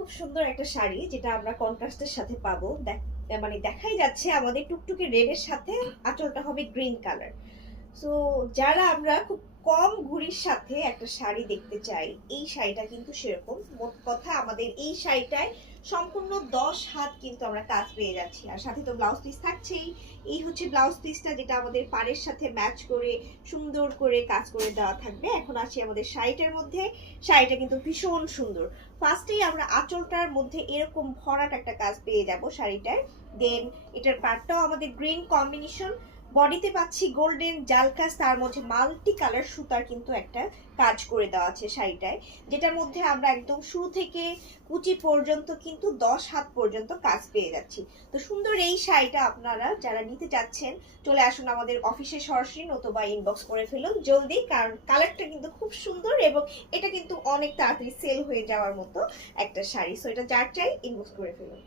খুব সুন্দর একটা শাড়ি যেটা আমরা কন্ট্রাস্টের সাথে পাবো। মানে দেখাই যাচ্ছে আমাদের টুকটুকে রেডের সাথে আঁচলটা হবে গ্রিন কালার। সো যারা আমরা খুব কম ঘুড়ির সাথে একটা শাড়ি দেখতে চাই, এই শাড়িটা কিন্তু সেরকম। মোট কথা আমাদের এই শাড়িটায় সম্পূর্ণ 10 হাত কিন্তু আমরা কাজ পেয়ে যাচ্ছি, আর সাথে তো ব্লাউজ পিস থাকছেই। এই হচ্ছে ব্লাউজ পিসটা, যেটা আমাদের পাড়ের সাথে ম্যাচ করে সুন্দর করে কাজ করে দেওয়া থাকবে। এখন আসি আমাদের শাড়িটার মধ্যে। শাড়িটা কিন্তু ভীষণ সুন্দর। ফার্স্টেই আমরা আঁচলটার মধ্যে এরকম ভরাট একটা কাজ পেয়ে যাব শাড়িটার। দেন এটার পাড়টাও আমাদের গ্রিন কম্বিনেশন, বডিতে পাচ্ছি গোল্ডেন জাল কাজ, তার মধ্যে মাল্টি কালার সুতার কিন্তু একটা কাজ করে দেওয়া আছে শাড়িটায়, যেটার মধ্যে আমরা একদম শুরু থেকে কুচি পর্যন্ত কিন্তু 10 হাত পর্যন্ত কাজ পেয়ে যাচ্ছি। তো সুন্দর এই শাড়িটা আপনারা যারা নিতে চাচ্ছেন চলে আসুন আমাদের অফিসে সরাসরি, নতুবা ইনবক্স করে ফেলুন জলদি, কারণ কালারটা কিন্তু খুব সুন্দর এবং এটা কিন্তু অনেক তাড়াতাড়ি সেল হয়ে যাওয়ার মতো একটা শাড়ি। সো এটা যার চাই ইনবক্স করে ফেলুন।